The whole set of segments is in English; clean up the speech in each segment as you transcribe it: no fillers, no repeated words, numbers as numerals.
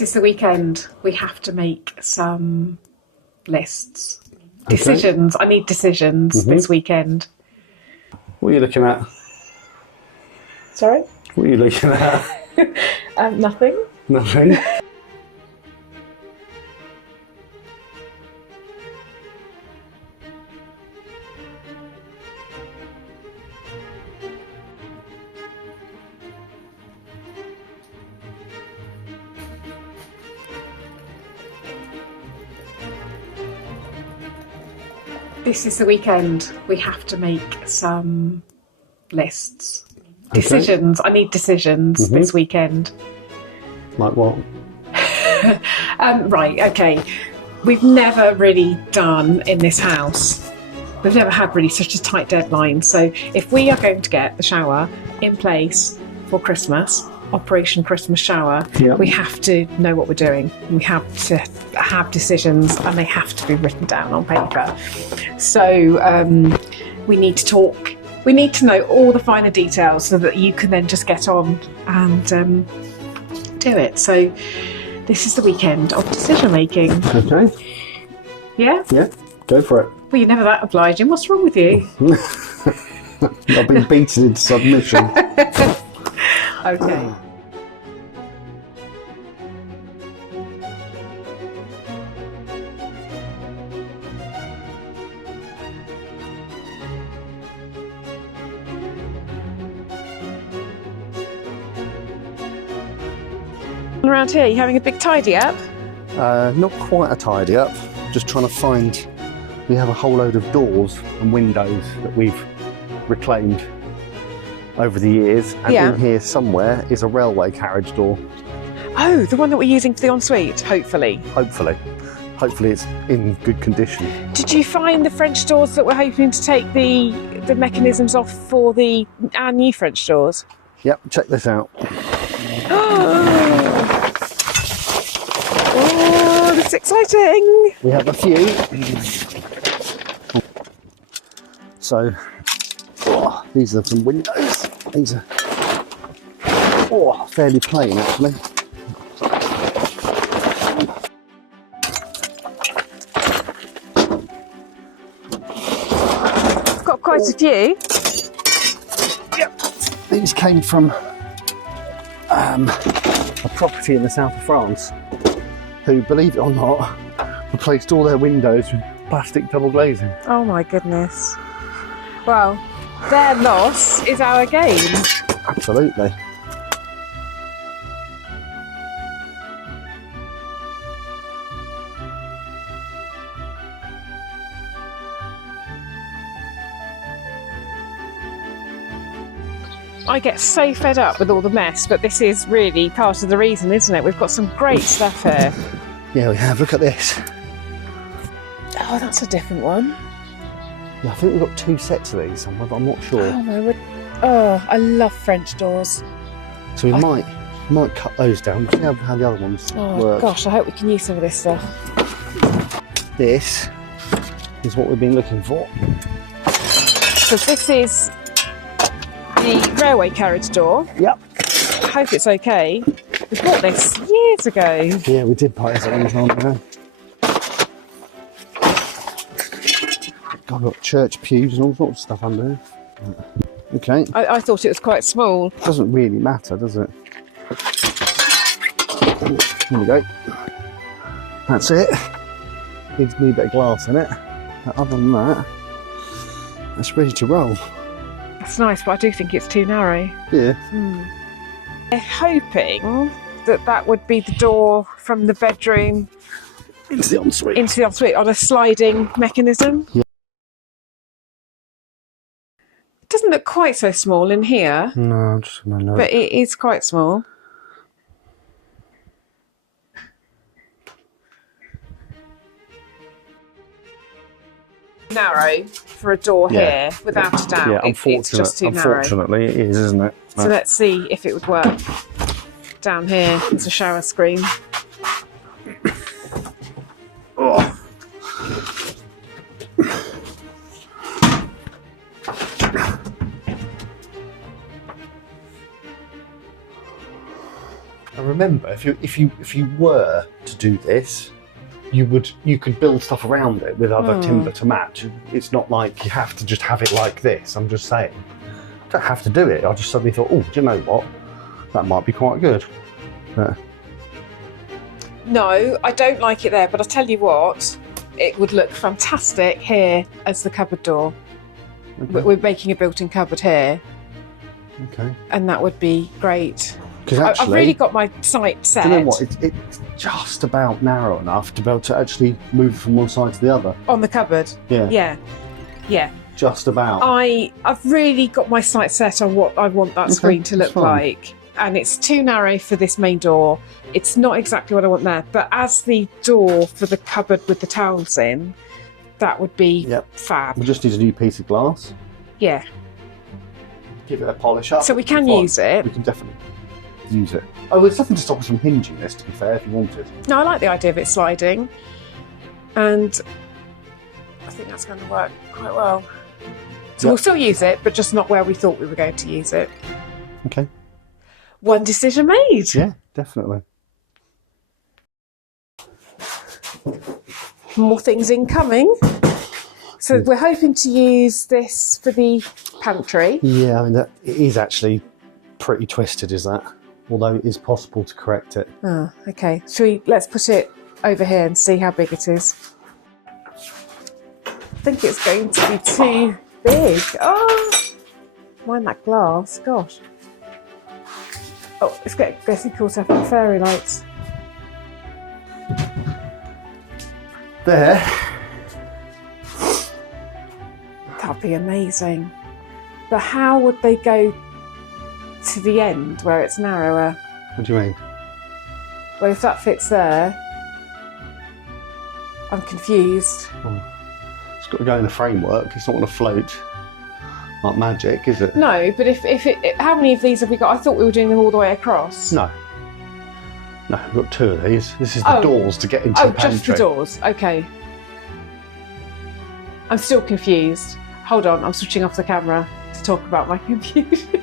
This is the weekend. We have to make some lists. Decisions. I need decisions this weekend. What are you looking at? Sorry? What are you looking at? Nothing. Nothing? This is the weekend. We have to make some lists. Decisions. I need decisions this weekend. Like what? Right, okay. We've never really done in this house. We've never had really such a tight deadline. So if we are going to get the shower in place for Christmas, Operation Christmas Shower, we have to know what we're doing. We have to have decisions and they have to be written down on paper. So we need to talk. We need to know all the finer details so that you can then just get on and do it. So this is the weekend of decision making. Okay. Yeah? Yeah, go for it. Well, you're never that obliging. What's wrong with you? I've been beaten into submission. Okay. Around here, you having a big tidy up? Not quite a tidy up. Just trying to find. We have a whole load of doors and windows that we've reclaimed over the years, and in here somewhere is a railway carriage door. Oh, the one that we're using for the ensuite, hopefully. Hopefully it's in good condition. Did you find the French doors that we're hoping to take the mechanisms off for our new French doors? Yep, check this out. Oh, this is exciting! We have a few. So, these are some windows. These are fairly plain actually. I've got quite a few. Yep. These came from a property in the south of France who, believe it or not, replaced all their windows with plastic double glazing. Oh my goodness. Well, their loss is our gain. Absolutely. I get so fed up with all the mess, but this is really part of the reason, isn't it? We've got some great stuff here. Yeah, we have. Look at this. Oh, that's a different one. Yeah, I think we've got two sets of these somewhere, but I'm not sure. Oh my word. Oh, I love French doors. So we might cut those down. See how the other ones work. Gosh, I hope we can use some of this stuff. This is what we've been looking for. So this is the railway carriage door. Yep. I hope it's okay. We bought this years ago. Yeah, we did buy it a long time ago. I've got church pews and all sorts of stuff under here. Okay. I thought it was quite small. Doesn't really matter, does it? Here we go. That's it. Needs me a bit of glass in it. But other than that, that's ready to roll. It's nice, but I do think it's too narrow. Yeah. We're hoping that would be the door from the bedroom into the ensuite on a sliding mechanism. Yeah. It doesn't look quite so small in here. No, just no. But it is quite small. Narrow for a door here, without a doubt. Yeah, it's just too narrow. Unfortunately, it is, isn't it? So let's see if it would work. Down here, it's a shower screen. Oh. remember, if you were to do this, you could build stuff around it with other timber to match. It's not like you have to just have it like this. I'm just saying, I don't have to do it. I just suddenly thought, oh, do you know what? That might be quite good. No, I don't like it there, but I'll tell you what, it would look fantastic here as the cupboard door. Okay. We're making a built-in cupboard here, Okay. and that would be great. Because I've really got my sight set. do you know what? It's just about narrow enough to be able to actually move from one side to the other. On the cupboard. Yeah. Yeah. Just about. I've really got my sight set on what I want that screen to look like. And it's too narrow for this main door. It's not exactly what I want there. But as the door for the cupboard with the towels in, that would be fab. We just need a new piece of glass. Yeah. Give it a polish up. So we can use it. We can definitely use it. Oh, there's nothing to stop us from hinging this, to be fair, if you wanted. No, I like the idea of it sliding. And I think that's going to work quite well. So we'll still use it, but just not where we thought we were going to use it. Okay. One decision made. Yeah, definitely. More things incoming. So we're hoping to use this for the pantry. Yeah, I mean, it is actually pretty twisted, is that? Although it is possible to correct it. Oh, okay. Let's put it over here and see how big it is. I think it's going to be too big. Oh, mind that glass, gosh. Oh, it's getting caught up in the fairy lights. There. That'd be amazing. But how would they go to the end where it's narrower? What do you mean? Well, if that fits there, I'm confused. Oh, it's got to go in the framework. It's not going to float like magic, is it? No, but how many of these have we got? I thought we were doing them all the way across. No. No, we've got two of these. This is the doors to get into the pantry. Oh, just the doors. Okay. I'm still confused. Hold on, I'm switching off the camera to talk about my confusion.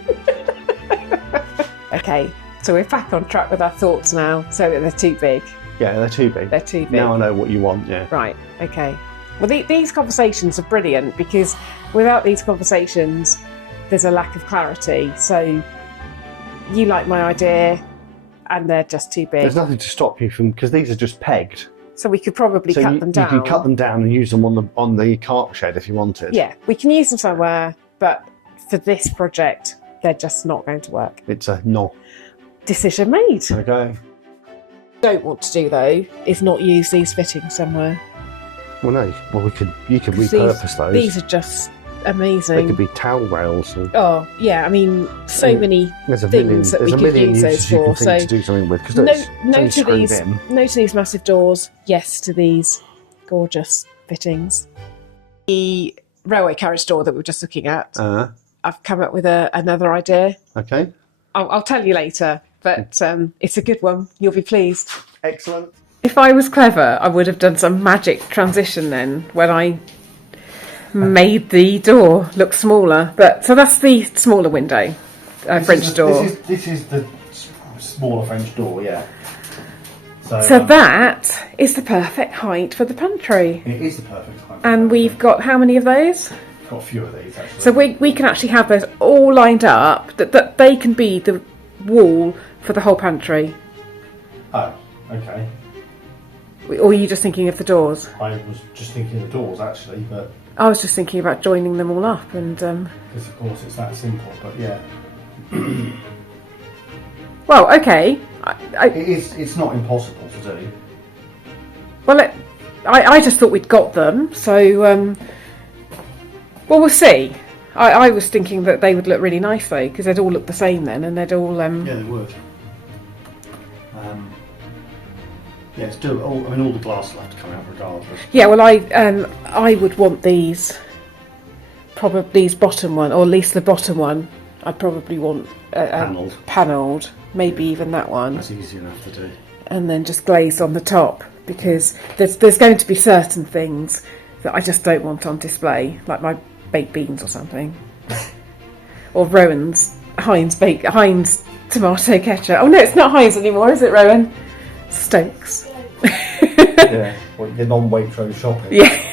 Okay, so we're back on track with our thoughts now. So they're too big. Yeah, they're too big. They're too big. Now I know what you want, yeah. Right, okay. Well, these conversations are brilliant because without these conversations, there's a lack of clarity. So you like my idea and they're just too big. There's nothing to stop you from, because these are just pegged. So we could probably cut them down. You can cut them down and use them on the cart shed if you wanted. Yeah, we can use them somewhere, but for this project, they're just not going to work. It's a no. Decision made. Okay. Don't want to do though is not use these fittings somewhere. Well, no. Well, you could repurpose those. These are just amazing. They could be towel rails. Oh yeah, I mean, so many things that we could use those for. So to do something with. No to these massive doors. Yes to these gorgeous fittings. The railway carriage door that we were just looking at. I've come up with another idea. Okay. I'll tell you later, but it's a good one. You'll be pleased. Excellent. If I was clever, I would have done some magic transition then when I made the door look smaller. But so that's the smaller window, French door. This is the smaller French door, yeah. So that is the perfect height for the pantry. It is the perfect height. And we've got how many of those? Got a few of these actually. So we can actually have those all lined up. That they can be the wall for the whole pantry. Oh, okay. Or are you just thinking of the doors? I was just thinking of the doors actually, but I was just thinking about joining them all up and. Because of course it's that simple, but yeah. Well, okay. It's not impossible to do. Well, I just thought we'd got them, so well, we'll see. I was thinking that they would look really nice though, because they'd all look the same then, and they'd all. Yeah, they would. Yeah, it's all the glass will have to come out regardless. Yeah, well, I would want these, probably these bottom one, or at least the bottom one. I'd probably want panelled, maybe even that one. That's easy enough to do. And then just glazed on the top, because there's going to be certain things that I just don't want on display, like my baked beans or something, or Rowan's Heinz tomato ketchup. Oh no, it's not Heinz anymore, is it, Rowan? Stokes. Yeah, well, your non-Waitrose shopping. Yeah.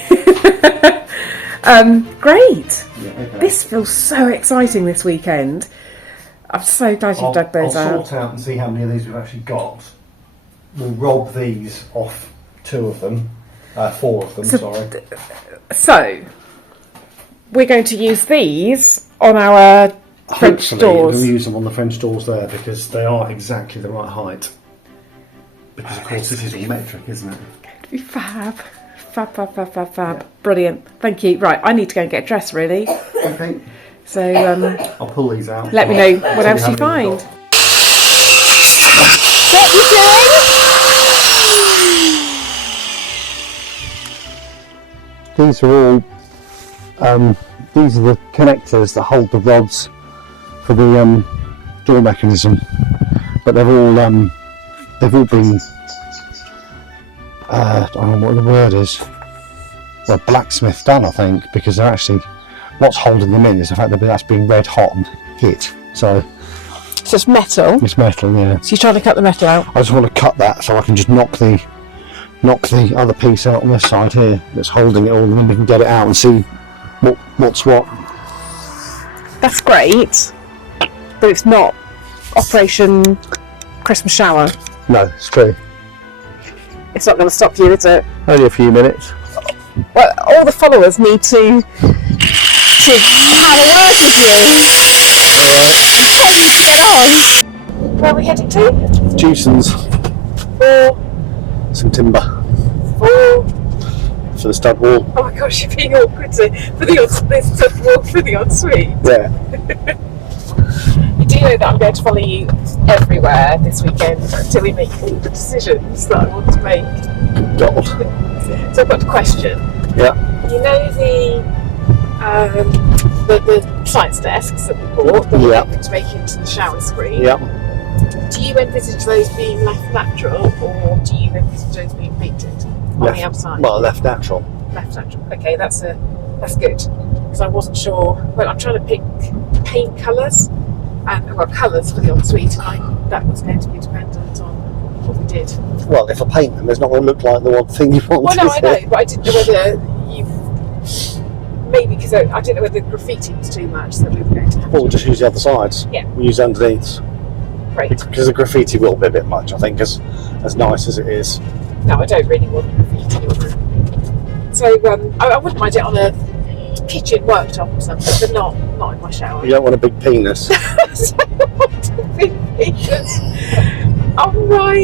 Great. Yeah, okay. This feels so exciting this weekend. I'm so glad you've dug those out. I'll sort out and see how many of these we've actually got. We'll rob these off 4 of them, sorry. So, we're going to use these on our French doors. We'll use them on the French doors there because they are exactly the right height. Because of course this is all metric, isn't it? Going to be fab. Fab. Yeah. Brilliant. Thank you. Right, I need to go and get dressed really. Okay. So, I'll pull these out. Let me know what else you find. What you doing? These are all, these are the connectors that hold the rods for the door mechanism, but they've all been, I don't know what the word is, well, blacksmith done, I think, because they're actually, what's holding them in is the fact that that's been red hot and hit. So it's metal. It's metal, yeah. So you're trying to cut the metal out? I just want to cut that so I can just knock the other piece out on this side here that's holding it all, and then we can get it out and see what's what. That's great, but it's not Operation Christmas Shower. No, it's true. It's not going to stop you, is it? Only a few minutes. Well, all the followers need to have a word with you. Tell you to get on. Where are we heading to? Jewson's. For Some timber. For the stud wall. Oh my gosh, you're being awkward for the Ensuite. Yeah. You do know that I'm going to follow you everywhere this weekend until we make all the decisions that I want to make. God. So I've got a question. Yeah. You know the science desks that we bought that we're going to make into the shower screen? Yeah. Do you envisage those being left natural, or do you envisage those being painted on the outside? Well, left natural. Left natural. Okay, that's good, because I wasn't sure. Well, I'm trying to pick paint colours colours for the Ensuite, and that was going to be dependent on what we did. Well, if I paint them, it's not going to look like the one thing you want. Well, no, I know, but I didn't know whether you. Maybe because I didn't know whether the graffiti was too much, so we were going to have. Well, we'll just use the other sides. Yeah. We'll use underneath. Great. Because the graffiti will be a bit much, I think, as nice as it is. No, I don't really want graffiti on it. So I wouldn't mind it on a kitchen worktop or something, but not in my shower. You don't want a big penis. I don't want a big penis on my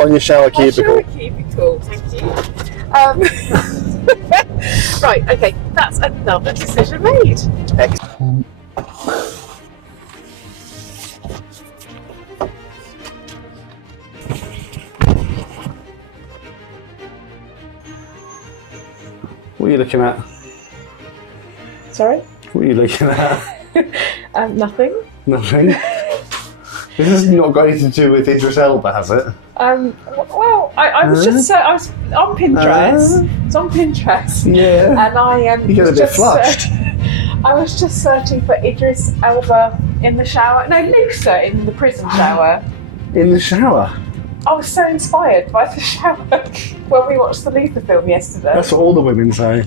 on your shower cubicle. Shower cubicle, thank you. Right, okay, that's another decision made. Excellent. What are you looking at? Sorry? What are you looking at? Nothing. Nothing? This has not got anything to do with Idris Elba, has it? Well, I was just I was on Pinterest. It's on Pinterest. Yeah. And you get a bit flushed. I was just searching for Idris Elba in the shower. No, Luther in the prison shower. In the shower? I was so inspired by the shower when we watched the Luther film yesterday. That's what all the women say.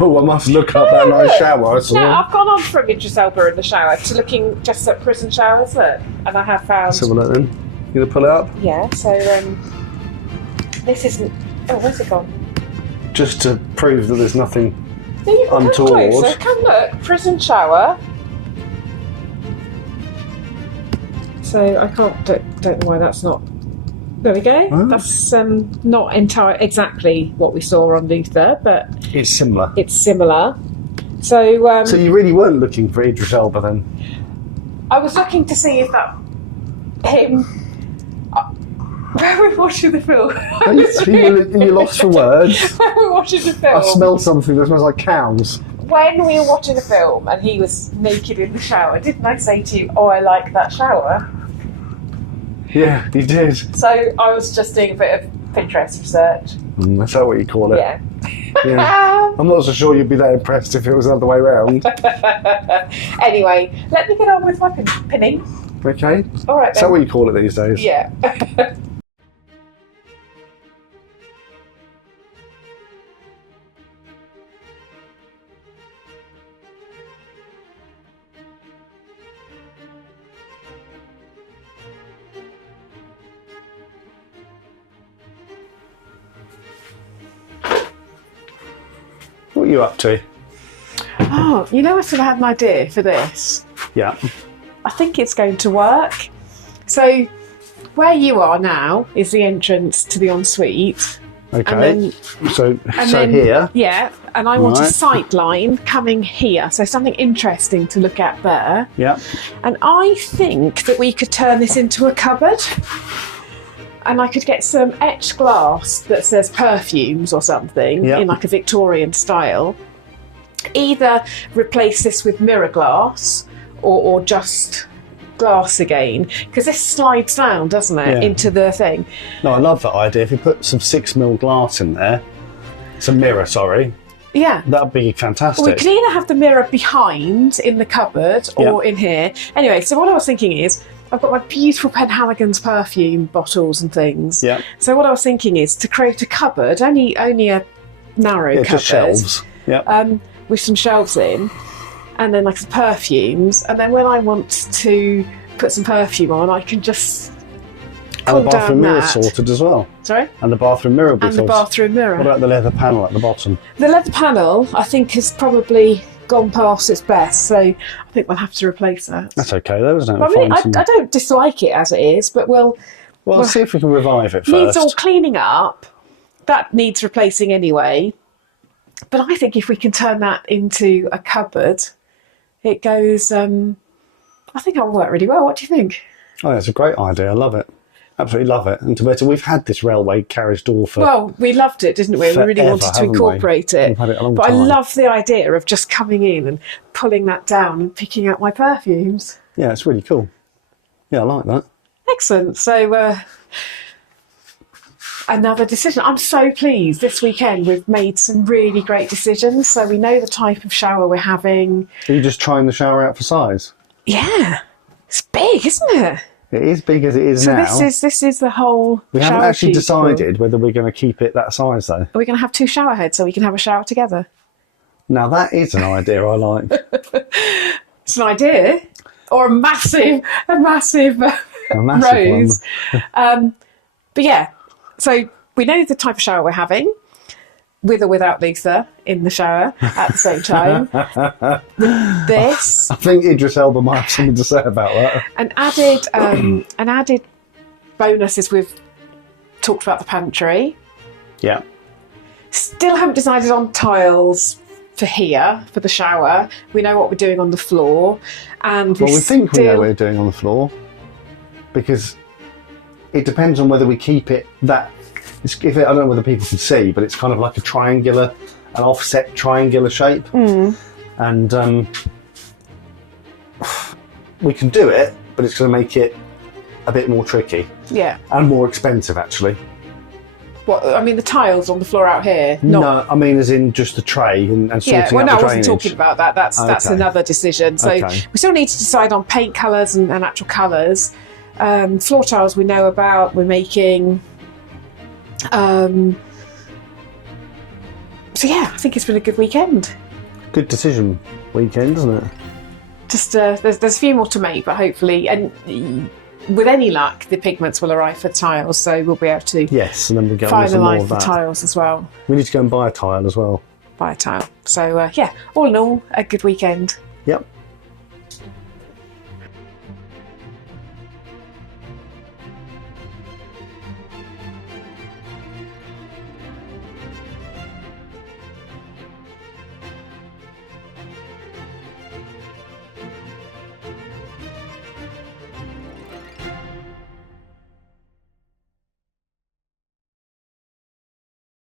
Oh, I must look up that nice shower I saw. No, I've gone on from Idris Elba in the shower to looking just at prison showers, look, and I have found. Let's have a look then. You gonna pull it up? Yeah. So this isn't. Oh, where's it gone? Just to prove that there's nothing No, you can untoward. come closer. Come look, prison shower. So I don't know why that's not. There we go. Oh. That's not exactly what we saw on Luther, but it's similar. It's similar. So so you really weren't looking for Idris Elba then? I was looking to see if that him. Where were we watching the film? You lost for words. When we were watching the film. I smell something that smells like cows. When we were watching the film and he was naked in the shower, didn't I say to you, "Oh, I like that shower"? Yeah, you did. So I was just doing a bit of Pinterest research. That's that what you call it? Yeah. Yeah. I'm not so sure you'd be that impressed if it was the other way around. Anyway, let me get on with my pinning. Okay. All right. Is that what you call it these days? Yeah. What are you up to? Oh, you know, I sort of had an idea for this. Yeah. I think it's going to work. So, where you are now is the entrance to the ensuite. Okay. And then, here. Yeah, and I want a Right. sight line coming here. So something interesting to look at there. Yeah. And I think that we could turn this into a cupboard. And I could get some etched glass that says perfumes or something Yeah. in like a Victorian style. Either replace this with mirror glass or just glass again, because this slides down, doesn't it, Yeah. into the thing. No, I love that idea. If you put some 6mm glass in there, some mirror, sorry, Yeah. that'd be We fantastic. could either have the mirror behind in the cupboard or in here. Anyway, so what I was thinking is, I've got my beautiful Penhaligon's perfume bottles and things. Yeah. So what I was thinking is to create a cupboard, only a narrow Yeah, cupboard, just shelves. Yeah. with some shelves in, and then like some perfumes. And then when I want to put some perfume on, I can just And pull the bathroom down mirror that. sorted as well. Sorry, And the bathroom mirror will be and the sorted. bathroom mirror. What about the leather panel at the bottom? The leather panel, I think, has probably gone past its best, so I think we'll have to replace that. That's okay though, isn't it? I mean, Find some- I don't dislike it as it is, but Well, let's see if we can revive it needs first. all cleaning up. That needs replacing anyway. But I think if we can turn that into a cupboard, it goes. I think it'll work really well. What do you think? Oh, that's a great idea. I love it. Absolutely love it. And Tomato, we've had this railway carriage door for... Well, we loved it, didn't we? We really Forever, wanted to haven't we? incorporate it. We've had it a long But I time. love the idea of just coming in and pulling that down and picking out my perfumes. Yeah, it's really cool. Yeah, I like that. Excellent. So, another decision. I'm so pleased this weekend we've made some really great decisions. So we know the type of shower we're having. Are you just trying the shower out for size? Yeah, it's big, isn't it? It is big as it is So now. this is the whole. We haven't shower actually cubicle. decided whether we're going to keep it that size though. Are we going to have 2 shower heads so we can have a shower together? Now that is an idea I like. It's an idea, or a massive A massive rose. one. But yeah, so we know the type of shower we're having, with or without Luther in the shower at the same time. This, I think Idris Elba might have something to say about that. an added bonus is we've talked about the pantry. Yeah. Still haven't decided on tiles for here, for the shower. We know what we're doing on the floor. And Well, we think we know still- what we're doing on the floor because it depends on whether we keep it that. I don't know whether people can see, but it's kind of like an offset triangular shape. And we can do it, but it's going to make it a bit more tricky Yeah. and more expensive, actually. What, I mean, the tiles on the floor out here? No, I mean as in just the tray and sorting Yeah, well, out no, I the wasn't drainage. talking about that. That's Okay. another decision. So Okay. we still need to decide on paint colours and actual colours. Floor tiles we know about. We're making. So yeah, I think it's been a good weekend. Good decision weekend, isn't it? Just there's a few more to make, but hopefully, and with any luck, the pigments will arrive for tiles, so we'll be able to Yes, and then we get on with some more finalise of the that. tiles as well. We need to go and buy a tile as well. Buy a tile. So yeah, all in all, a good weekend. Yep.